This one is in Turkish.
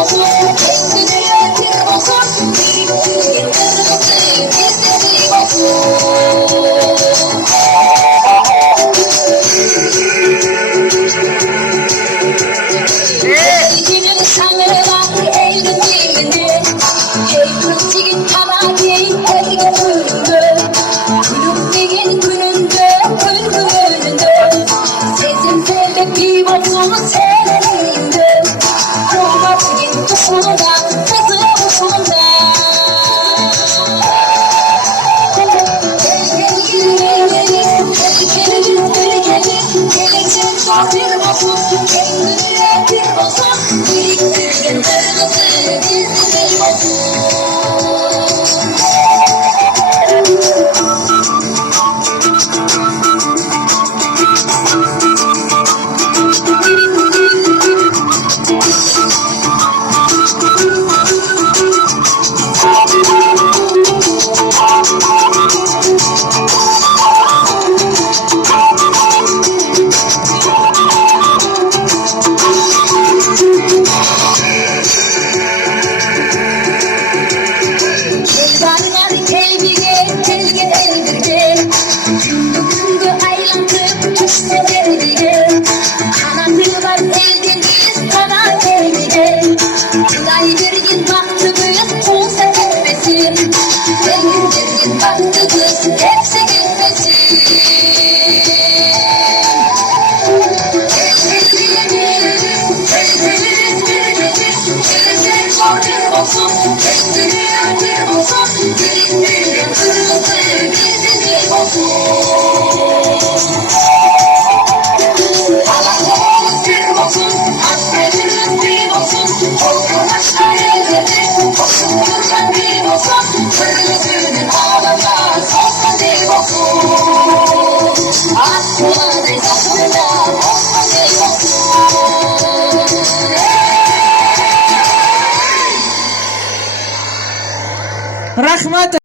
olsun, kendine bir olsun, biriktirdiğin kırmızı gizli olsun. Elinin sanırlar elin dilinde, hey kızcığın kanadı elin kuyruğunda, kulüplerin gününde, kuyruğun önünde, sesin sebebi olsun senininde, romantikin kuşunda, kızı usulunda. Gelecek zor bir olsun, kendine bir olsun, biriktirdiğin kırmızı gizli olsun. Hepsi gitmesin. Gelecek zor bir olsun, kendine bir olsun, biriktirdiğin kırmızı gizli olsun. Allah'ın bir olsun, affedin bir olsun, arkadaşlar ellerin, koşun bir olsun, kırmızının ağlamaz, olsun bir olsun.